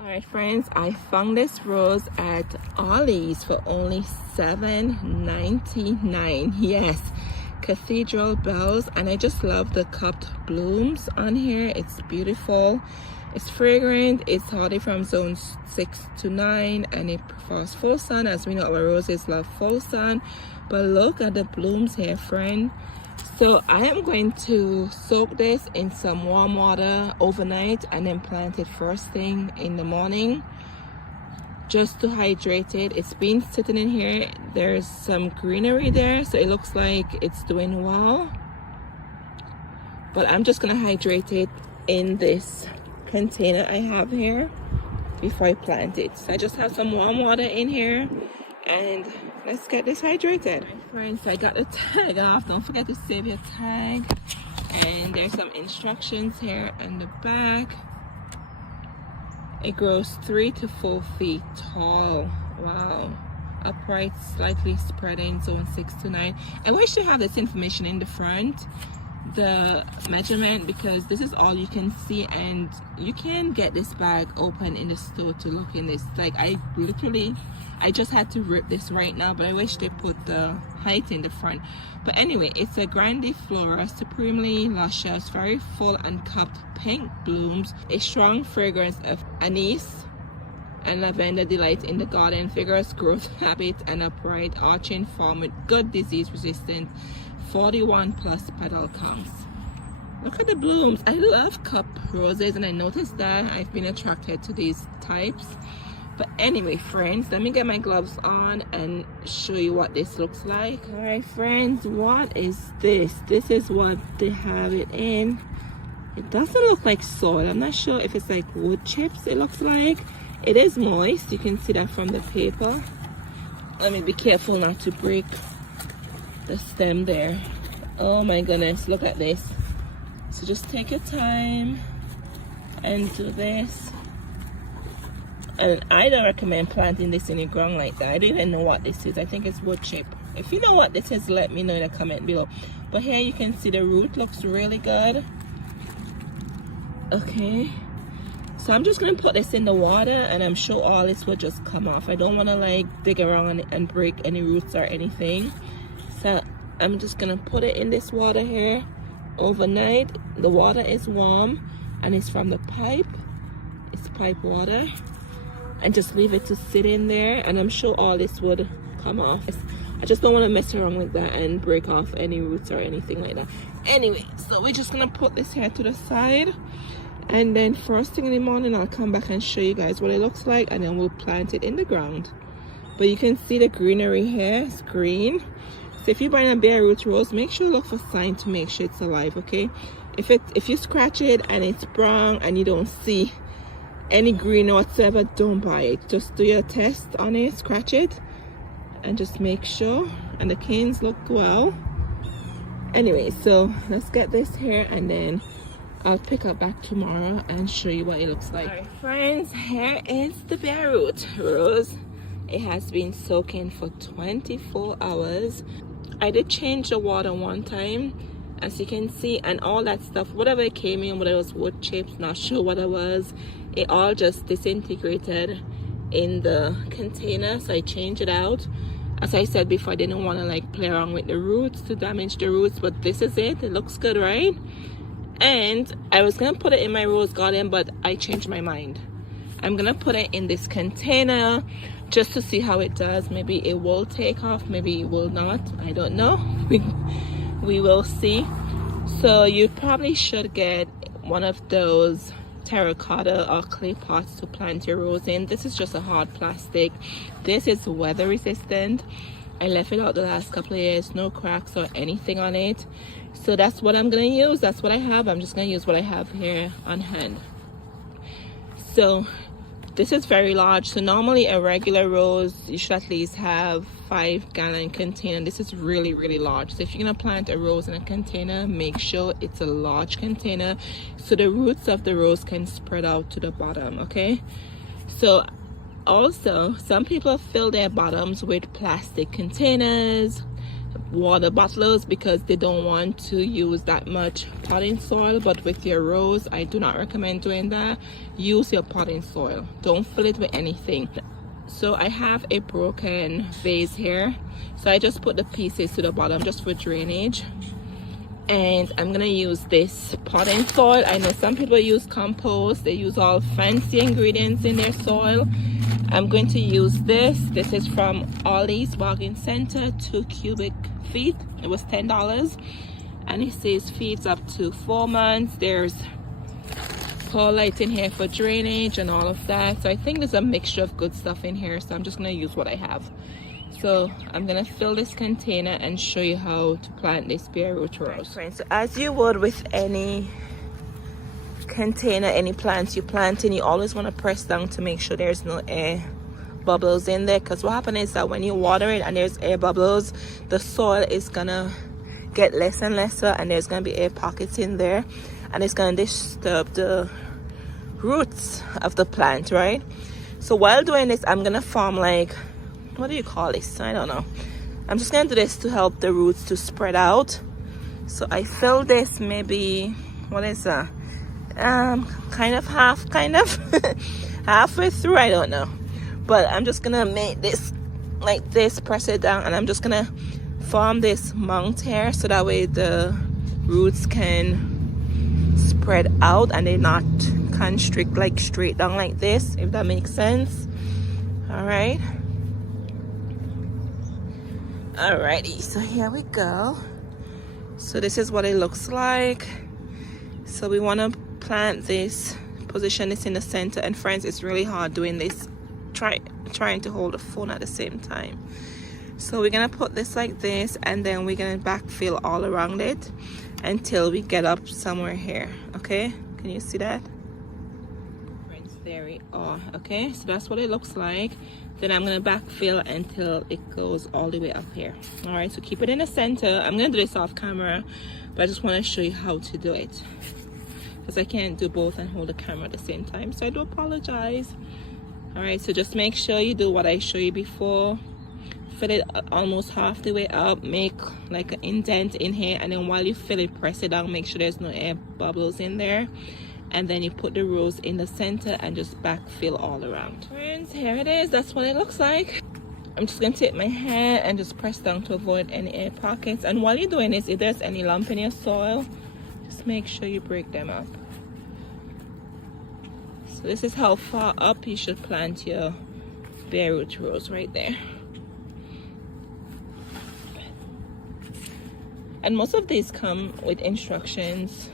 Alright friends, I found this rose at Ollie's for only $7.99. Yes, Cathedral Bells, and I just love the cupped blooms on here. It's beautiful, it's fragrant, it's hardy from zones 6 to 9, and it prefers full sun. As we know, our roses love full sun. But look at the blooms here, friend. So I am going to soak this in some warm water overnight and then plant it first thing in the morning just to hydrate it. It's been sitting in here. There's some greenery there, so it looks like it's doing well. But I'm just gonna hydrate it in this container I have here before I plant it. So I just have some warm water in here, and let's get this hydrated. Friends, I got the tag off. Don't forget to save your tag. And there's some instructions here on the back. It grows 3 to 4 feet tall. Wow. Upright, slightly spreading, zone 6 to 9. I wish to have this information in the front, the measurement, because this is all you can see, and you can get this bag open in the store to look in this. Like, I just had to rip this right now, but I wish they put the height in the front. But anyway, it's a grandiflora, supremely luscious, very full and cupped pink blooms, a strong fragrance of anise and lavender delight in the garden, vigorous growth habit, and upright arching form with good disease resistant 41 plus petal counts. Look at the blooms. I love cup roses, and I noticed that I've been attracted to these types. But anyway, friends, let me get my gloves on and show you what this looks like. All right, friends, what is this? This is what they have it in. It doesn't look like soil. I'm not sure if it's like wood chips. It looks like it is moist. You can see that from the paper. Let me be careful not to break the stem there. Oh my goodness, look at this. So just take your time and do this. And I don't recommend planting this in the ground like that. I don't even know what this is. I think it's wood chip. If you know what this is, let me know in the comment below. But here you can see the root looks really good. Okay, so I'm just gonna put this in the water, and I'm sure all this will just come off. I don't want to like dig around and break any roots or anything. So I'm just gonna put it in this water here overnight. The water is warm and it's from the pipe. It's pipe water. And just leave it to sit in there, and I'm sure all this would come off. I just don't want to mess around with that and break off any roots or anything like that. Anyway, so we're just gonna put this here to the side, and then first thing in the morning I'll come back and show you guys what it looks like, and then we'll plant it in the ground. But you can see the greenery here. It's green. So if you're buying a bare root rose, make sure you look for sign to make sure it's alive. Okay, if you scratch it and it's brown and you don't see any green or whatsoever, don't buy it. Just do your test on it, scratch it, and just make sure. And the canes look well. Anyway, so let's get this here, and then I'll pick up back tomorrow and show you what it looks like. Alright friends, here is the bare root rose. It has been soaking for 24 hours. I did change the water one time, as you can see, and all that stuff, whatever it came in, whether it was wood chips, not sure what it was, it all just disintegrated in the container. So I changed it out. As I said before, I didn't want to like play around with the roots to damage the roots, but this is it. It looks good, right? And I was gonna put it in my rose garden, but I changed my mind. I'm gonna put it in this container just to see how it does. Maybe it will take off, maybe it will not, I don't know. We will see. So you probably should get one of those terracotta or clay pots to plant your rose in. This is just a hard plastic. This is weather resistant. I left it out the last couple of years, no cracks or anything on it. So that's what I'm gonna use. That's what I have. I'm just gonna use what I have here on hand. So this is very large. So normally a regular rose, you should at least have 5-gallon container. This is really, really large. So if you're gonna plant a rose in a container, make sure it's a large container so the roots of the rose can spread out to the bottom. Okay, so also some people fill their bottoms with plastic containers, water bottlers because they don't want to use that much potting soil. But with your rose, I do not recommend doing that. Use your potting soil, don't fill it with anything. So I have a broken vase here, so I just put the pieces to the bottom just for drainage. And I'm gonna use this potting soil. I know some people use compost, they use all fancy ingredients in their soil. I'm going to use this. This is from Ollie's Bargain Center, 2 cubic feet. It was $10, and it says feeds up to 4 months. There's perlite in here for drainage and all of that. So I think there's a mixture of good stuff in here, so I'm just gonna use what I have. So I'm gonna fill this container and show you how to plant this bare root rose. Friends, so as you would with any container, any plants you plant in, you always want to press down to make sure there's no air bubbles in there, because what happens is that when you water it and there's air bubbles, the soil is gonna get less and lesser, and there's gonna be air pockets in there, and it's gonna disturb the roots of the plant, right? So while doing this, I'm gonna form like, what do you call this? I don't know. I'm just gonna do this to help the roots to spread out. So I fill this maybe, what is that? Kind of halfway through, I don't know. But I'm just gonna make this like this, press it down, and I'm just gonna form this mount here so that way the roots can spread out and they're not constrict like straight down like this, if that makes sense. All right. Alrighty, so here we go. So this is what it looks like. So we want to plant this, position this in the center, and friends, it's really hard doing this, trying to hold the phone at the same time. So we're gonna put this like this, and then we're gonna backfill all around it until we get up somewhere here. Okay, can you see that? Friends, there we are. Okay, so that's what it looks like. Then I'm gonna backfill until it goes all the way up here. All right, so keep it in the center. I'm gonna do this off camera, but I just want to show you how to do it, because I can't do both and hold the camera at the same time, so I do apologize. All right, so just make sure you do what I showed you before. Fill it almost half the way up, make like an indent in here, and then while you fill it, press it down, make sure there's no air bubbles in there, and then you put the rose in the center and just backfill all around. Friends, here it is. That's what it looks like. I'm just gonna take my hand and just press down to avoid any air pockets, and while you're doing this, if there's any lump in your soil, just make sure you break them up. So this is how far up you should plant your bare root rose, right there. And most of these come with instructions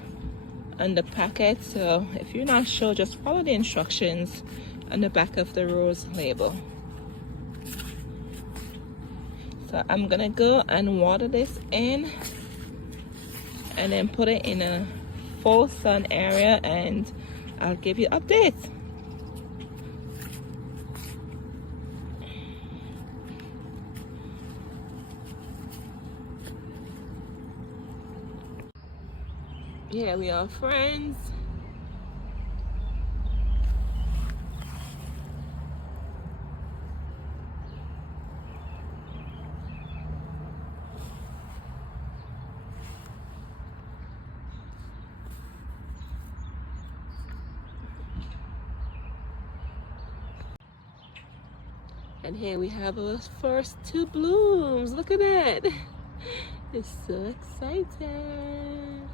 on the packet, so if you're not sure, just follow the instructions on the back of the rose label. So I'm gonna go and water this in and then put it in a full sun area, and I'll give you updates. Here we are, friends. And here we have our first 2 blooms. Look at that. It's so exciting.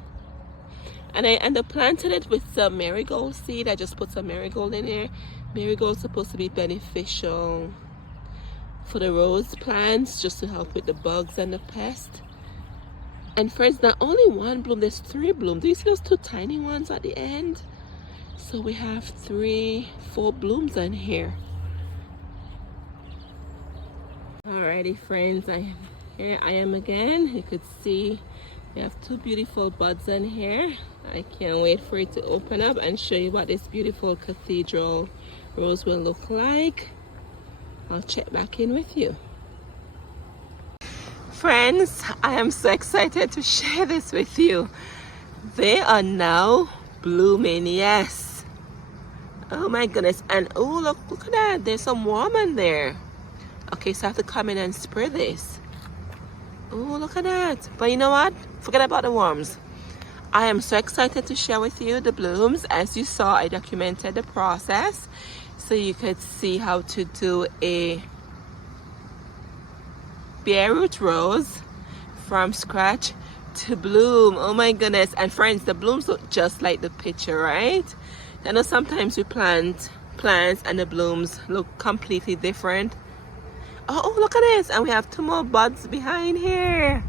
And I ended up planting it with some marigold seed. I just put some marigold in there. Marigold is supposed to be beneficial for the rose plants, just to help with the bugs and the pest. And friends, not only 1 bloom, there's 3 blooms. Do you see those 2 tiny ones at the end? So we have 3, 4 blooms in here. Alrighty, friends, here I am again. You could see we have 2 beautiful buds in here. I can't wait for it to open up and show you what this beautiful cathedral rose will look like. I'll check back in with you. Friends, I am so excited to share this with you. They are now blooming, yes. Oh my goodness. And oh, look at that. There's some worm in there. Okay, so I have to come in and spray this. Oh, look at that. But you know what? Forget about the worms. I am so excited to share with you the blooms. As you saw, I documented the process so you could see how to do a bare root rose from scratch to bloom. Oh my goodness. And friends, the blooms look just like the picture, right? I know sometimes we plant plants and the blooms look completely different. Oh, look at this. And we have 2 more buds behind here.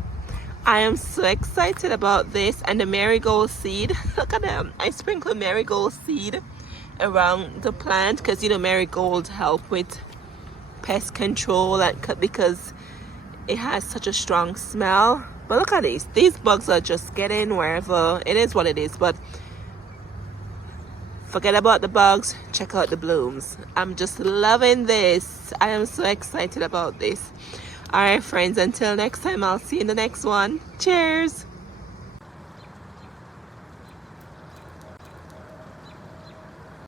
I am so excited about this. And the marigold seed, look at them. I sprinkled marigold seed around the plant because you know marigold help with pest control and because it has such a strong smell. But look at these bugs are just getting wherever. It is what it is. But forget about the bugs, check out the blooms. I'm just loving this. I am so excited about this. All right, friends, until next time, I'll see you in the next one. Cheers.